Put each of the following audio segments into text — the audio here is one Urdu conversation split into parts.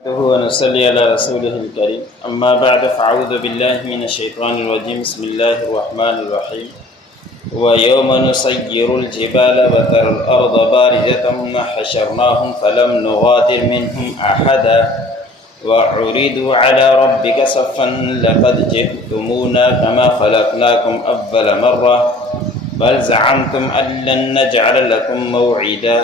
ونصلي على رسوله الكريم أما بعد فأعوذ بالله من الشيطان الرجيم بسم الله الرحمن الرحيم ويوم نسير الجبال وترى الأرض بارزة حشرناهم فلم نغادر منهم أحدا وعرضوا على ربك صفا لقد جئتمونا كما خلقناكم أول مرة بل زعمتم أن لن نجعل لكم موعدا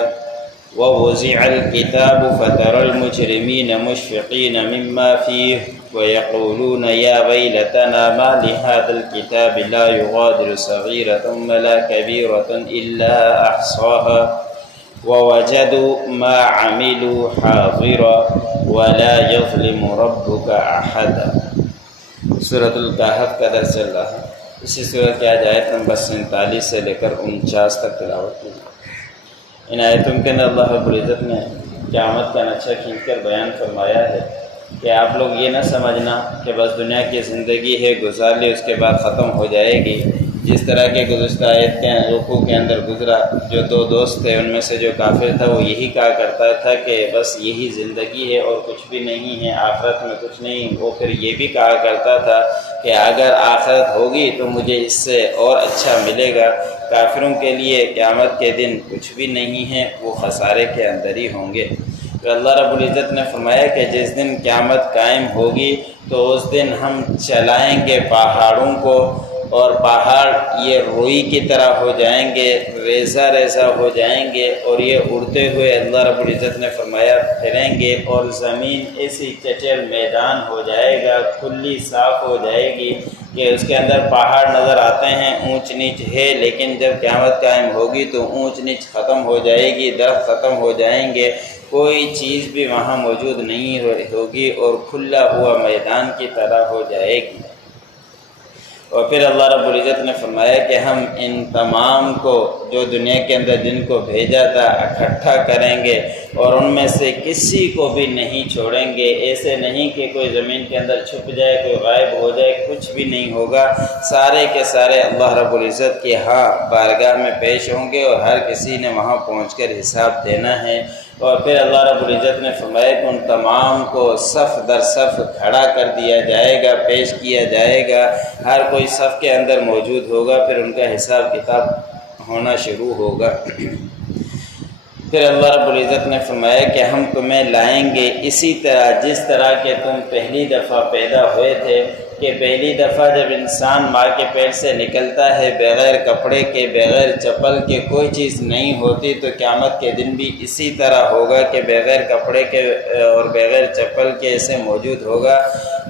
ووزع الكتاب فترى المجرمين مشفقين مما فيه ويقولون يا ويلتنا ما لهذا الكتاب لا يغادر صغيرة ولا كبيرة إلا أحصاها ووجدوا ما عملوا حاضرا ولا يظلم ربك أحدا۔ سورۃ الکہف کا درس چل رہا ہے۔ اسی سورۃ کی آیت نمبر 47 سے لے کر 49 تک تلاوت کی۔ ان آیتوں کے اندر اللہ رب العزت نے قیامت کا نقشہ کھینچ کر بیان فرمایا ہے کہ آپ لوگ یہ نہ سمجھنا کہ بس دنیا کی زندگی ہے گزار لی اس کے بعد ختم ہو جائے گی۔ جس طرح کے گزشتہ آیت کے رکوع کے اندر گزرا، جو دو دوست تھے ان میں سے جو کافر تھا وہ یہی کہا کرتا تھا کہ بس یہی زندگی ہے اور کچھ بھی نہیں ہے، آخرت میں کچھ نہیں۔ وہ پھر یہ بھی کہا کرتا تھا کہ اگر آخرت ہوگی تو مجھے اس سے اور اچھا ملے گا۔ کافروں کے لیے قیامت کے دن کچھ بھی نہیں ہے، وہ خسارے کے اندر ہی ہوں گے۔ تو اللہ رب العزت نے فرمایا کہ جس دن قیامت قائم ہوگی تو اس دن ہم چلائیں گے پہاڑوں کو، اور پہاڑ یہ روئی کی طرح ہو جائیں گے، ریزہ ریزہ ہو جائیں گے، اور یہ اڑتے ہوئے اللہ رب العزت نے فرمایا پھریں گے، اور زمین ایسی چچل میدان ہو جائے گا، کھلی صاف ہو جائے گی کہ اس کے اندر پہاڑ نظر آتے ہیں، اونچ نیچ ہے، لیکن جب قیامت قائم ہوگی تو اونچ نیچ ختم ہو جائے گی، درخت ختم ہو جائیں گے، کوئی چیز بھی وہاں موجود نہیں ہوگی، اور کھلا ہوا میدان کی طرح ہو جائے گی۔ اور پھر اللہ رب العزت نے فرمایا کہ ہم ان تمام کو جو دنیا کے اندر جن کو بھیجا تھا اکٹھا کریں گے، اور ان میں سے کسی کو بھی نہیں چھوڑیں گے۔ ایسے نہیں کہ کوئی زمین کے اندر چھپ جائے، کوئی غائب ہو جائے، کچھ بھی نہیں ہوگا۔ سارے کے سارے اللہ رب العزت کی بارگاہ میں پیش ہوں گے، اور ہر کسی نے وہاں پہنچ کر حساب دینا ہے۔ اور پھر اللہ رب العزت نے فرمایا کہ ان تمام کو صف در صف کھڑا کر دیا جائے گا، پیش کیا جائے گا، ہر کوئی صف کے اندر موجود ہوگا، پھر ان کا حساب کتاب ہونا شروع ہوگا۔ پھر اللہ رب العزت نے فرمایا کہ ہم تمہیں لائیں گے اسی طرح جس طرح کہ تم پہلی دفعہ پیدا ہوئے تھے، کہ پہلی دفعہ جب انسان ماں کے پیٹ سے نکلتا ہے بغیر کپڑے کے، بغیر چپل کے، کوئی چیز نہیں ہوتی، تو قیامت کے دن بھی اسی طرح ہوگا کہ بغیر کپڑے کے اور بغیر چپل کے ایسے موجود ہوگا۔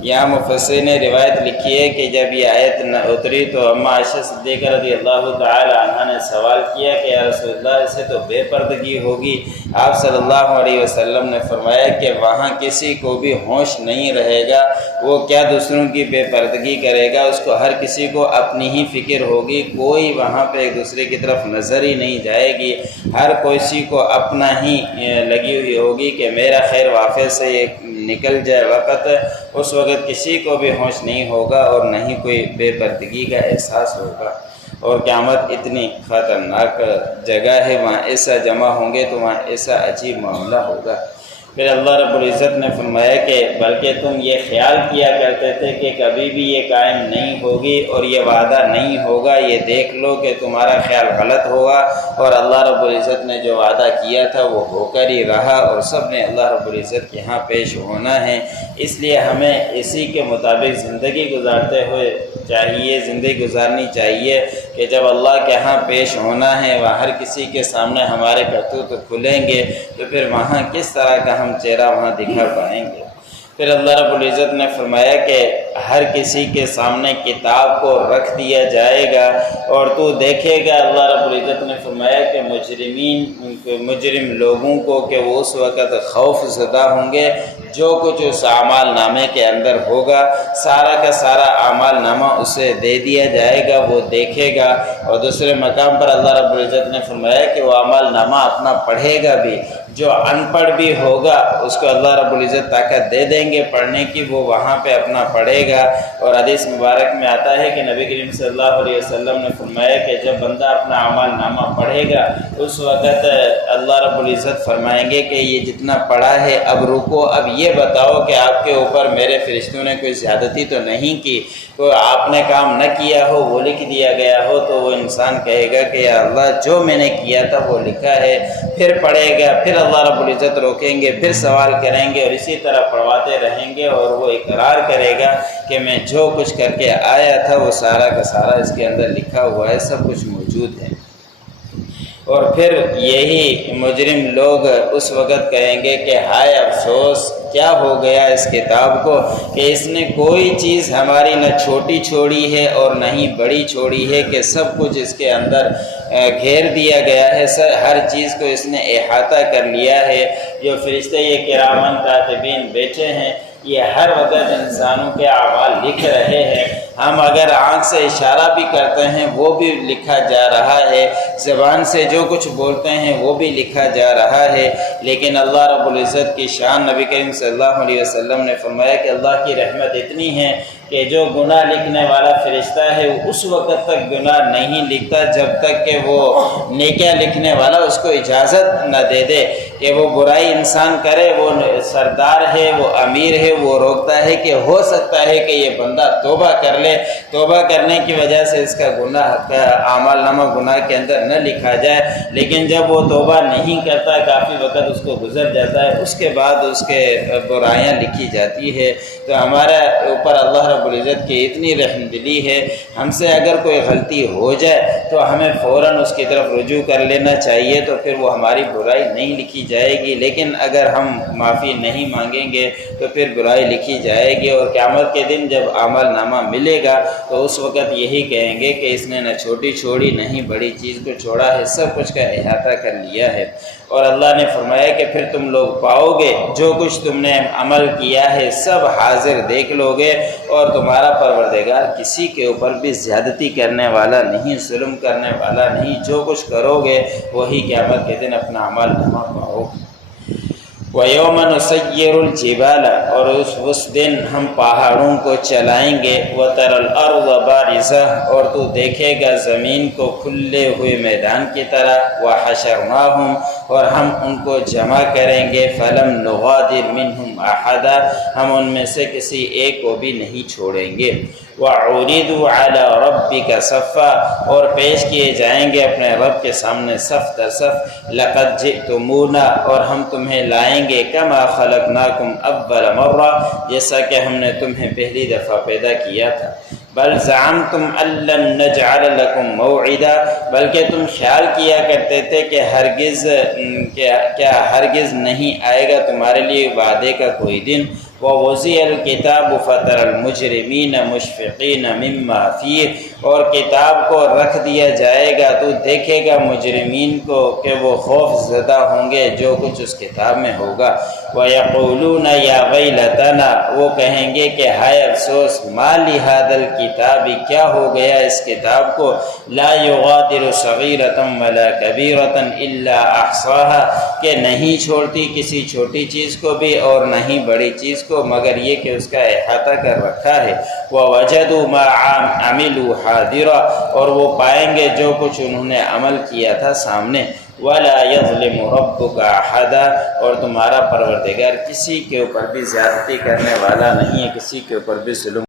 یہاں مفسرین نے روایت لکھی ہے کہ جب یہ آیت اتری تو اما عائشہ صدیقہ رضی اللہ تعالی عنہا نے سوال کیا کہ یا رسول اللہ اسے تو بے پردگی ہوگی۔ آپ صلی اللہ علیہ وسلم نے فرمایا کہ وہاں کسی کو بھی ہوش نہیں رہے گا، وہ کیا دوسروں کی بے پردگی کرے گا، اس کو ہر کسی کو اپنی ہی فکر ہوگی، کوئی وہاں پہ ایک دوسرے کی طرف نظر ہی نہیں جائے گی، ہر کسی کو اپنا ہی لگی ہوئی ہوگی کہ میرا خیر وافے سے یہ نکل جائے وقت۔ اس وقت کسی کو بھی ہوش نہیں ہوگا اور نہ ہی کوئی بے پردگی کا احساس ہوگا۔ اور قیامت اتنی خطرناک جگہ ہے، وہاں ایسا جمع ہوں گے تو وہاں ایسا عجیب معاملہ ہوگا۔ پھر اللہ رب العزت نے فرمایا کہ بلکہ تم یہ خیال کیا کرتے تھے کہ کبھی بھی یہ قائم نہیں ہوگی اور یہ وعدہ نہیں ہوگا، یہ دیکھ لو کہ تمہارا خیال غلط ہوگا، اور اللہ رب العزت نے جو وعدہ کیا تھا وہ ہو کر ہی رہا، اور سب نے اللہ رب العزت کے ہاں پیش ہونا ہے۔ اس لیے ہمیں اسی کے مطابق زندگی گزارتے ہوئے زندگی گزارنی چاہیے کہ جب اللہ کے ہاں پیش ہونا ہے، وہاں ہر کسی کے سامنے ہمارے کرتوت کھلیں گے، تو پھر وہاں کس طرح کا ہم چہرہ وہاں دکھا پائیں گے۔ پھر اللہ رب العزت نے فرمایا کہ ہر کسی کے سامنے کتاب کو رکھ دیا جائے گا، اور تو دیکھے گا، اللہ رب العزت نے فرمایا کہ مجرم لوگوں کو کہ وہ اس وقت خوف زدہ ہوں گے، جو کچھ اس اعمال نامے کے اندر ہوگا سارا کا سارا اعمال نامہ اسے دے دیا جائے گا، وہ دیکھے گا۔ اور دوسرے مقام پر اللہ رب العزت نے فرمایا کہ وہ اعمال نامہ اپنا پڑھے گا بھی، جو ان پڑھ بھی ہوگا اس کو اللہ رب العزت طاقت دے دیں گے پڑھنے کی، وہ وہاں پہ اپنا پڑھے گا۔ اور حدیث مبارک میں آتا ہے کہ نبی کریم صلی اللہ علیہ وسلم نے فرمایا کہ جب بندہ اپنا اعمال نامہ پڑھے گا اس وقت اللہ رب العزت فرمائیں گے کہ یہ جتنا پڑھا ہے اب رکو، اب یہ بتاؤ کہ آپ کے اوپر میرے فرشتوں نے کوئی زیادتی تو نہیں کی، کوئی آپ نے کام نہ کیا ہو وہ لکھ دیا گیا ہو۔ تو وہ انسان کہے گا کہ یا اللہ جو میں نے کیا تھا وہ لکھا ہے، پھر پڑھے گا، پھر اللہ رب العزت روکیں گے، پھر سوال کریں گے اور اسی طرح پڑھواتے رہیں گے، اور وہ اقرار کرے گا کہ میں جو کچھ کر کے آیا تھا وہ سارا کا سارا اس کے اندر لکھا ہوا ہے، سب کچھ موجود ہے۔ اور پھر یہی مجرم لوگ اس وقت کہیں گے کہ ہائے افسوس، کیا ہو گیا اس کتاب کو کہ اس نے کوئی چیز ہماری نہ چھوٹی چھوڑی ہے اور نہ ہی بڑی چھوڑی ہے، کہ سب کچھ اس کے اندر گھیر دیا گیا ہے، ہر چیز کو اس نے احاطہ کر لیا ہے۔ جو فرشتے یہ کرامن کاتبین بیٹھے ہیں یہ ہر وقت انسانوں کے اعمال لکھ رہے ہیں، ہم اگر آنکھ سے اشارہ بھی کرتے ہیں وہ بھی لکھا جا رہا ہے، زبان سے جو کچھ بولتے ہیں وہ بھی لکھا جا رہا ہے۔ لیکن اللہ رب العزت کی شان، نبی کریم صلی اللہ علیہ وسلم نے فرمایا کہ اللہ کی رحمت اتنی ہے کہ جو گناہ لکھنے والا فرشتہ ہے وہ اس وقت تک گناہ نہیں لکھتا جب تک کہ وہ نیکیاں لکھنے والا اس کو اجازت نہ دے دے کہ وہ برائی انسان کرے۔ وہ سردار ہے، وہ امیر ہے، وہ روکتا ہے کہ ہو سکتا ہے کہ یہ بندہ توبہ کر لے، توبہ کرنے کی وجہ سے اس کا گناہ کا اعمال نامہ گناہ کے اندر نہ لکھا جائے۔ لیکن جب وہ توبہ نہیں کرتا، کافی وقت اس کو گزر جاتا ہے، اس کے بعد اس کے برائیاں لکھی جاتی ہے۔ تو ہمارے اوپر اللہ رب العزت کی اتنی رحم دلی ہے، ہم سے اگر کوئی غلطی ہو جائے تو ہمیں فوراً اس کی طرف رجوع کر لینا چاہیے، تو پھر وہ ہماری برائی نہیں لکھی جائے گی۔ لیکن اگر ہم معافی نہیں مانگیں گے تو پھر برائی لکھی جائے گی، اور قیامت کے دن جب عمل نامہ ملے گا تو اس وقت یہی کہیں گے کہ اس نے نہ چھوٹی چھوڑی نہ ہی بڑی چیز کو چھوڑا ہے، سب کچھ کا احاطہ کر لیا ہے۔ اور اللہ نے فرمایا کہ پھر تم لوگ پاؤ گے جو کچھ تم نے عمل کیا ہے سب حاضر دیکھ لو گے، اور تمہارا پروردگار کسی کے اوپر بھی زیادتی کرنے والا نہیں، ظلم کرنے والا نہیں، جو کچھ کرو گے وہی قیامت کے دن اپنا عمل نامہ پاؤ گے۔ وَيَوْمَ نُسَيِّرُ الْجِبَالَ، اور اس دن ہم پہاڑوں کو چلائیں گے، وَتَرَى الْأَرْضَ بَارِزَةً، اور تو دیکھے گا زمین کو کھلے ہوئے میدان کی طرح، وَحَشَرْنَاهُمْ، اور ہم ان کو جمع کریں گے، فَلَمْ نُغَادِرْ مِنْهُمْ أَحَدًا، ہم ان میں سے کسی ایک کو بھی نہیں چھوڑیں گے۔ وَعُرِضُوا عَلَى رَبِّكَ صَفًّا، اور پیش کیے جائیں گے اپنے رب کے سامنے صف در صف، لَقَدْ جِئْتُمُونَا، اور ہم تمہیں لائیں گے، كَمَا خَلَقْنَاكُمْ أَوَّلَ مَرَّةٍ، جیسا کہ ہم نے تمہیں پہلی دفعہ پیدا کیا تھا۔ بل زعمتم ان لن نجعل لكم موعدا، بلکہ تم خیال کیا کرتے تھے کہ ہرگز نہیں آئے گا تمہارے لیے وعدے کا کوئی دن۔ وَوُضِعَ الْكِتَابُ فَتَرَى الْمُجْرِمِينَ مُشْفِقِينَ مِمَّا فِيهِ، اور کتاب کو رکھ دیا جائے گا تو دیکھے گا مجرمین کو کہ وہ خوف زدہ ہوں گے جو کچھ اس کتاب میں ہوگا۔ وَيَقُولُونَ يَا وَيْلَتَنَا، وہ کہیں گے کہ ہائے افسوس، مَا لِهَذَا الْكِتَابِ، کیا ہو گیا اس کتاب کو، لَا يُغَادِرُ صَغِيرَةً وَلَا كَبِيرَةً إِلَّا أَحْصَاهَا، کہ نہیں چھوڑتی کسی چھوٹی چیز کو بھی اور نہ ہی بڑی چیز کو مگر یہ کہ اس کا احاطہ کر رکھا ہے۔ وَوَجَدُوا مَا عَمِلُوا حَاضِرًا، اور وہ پائیں گے جو کچھ انہوں نے عمل کیا تھا سامنے۔ وَلَا يَظْلِمُ رَبُّكَ أَحَدًا، اور تمہارا پروردگار کسی کے اوپر بھی زیادتی کرنے والا نہیں ہے، کسی کے اوپر بھی ظلم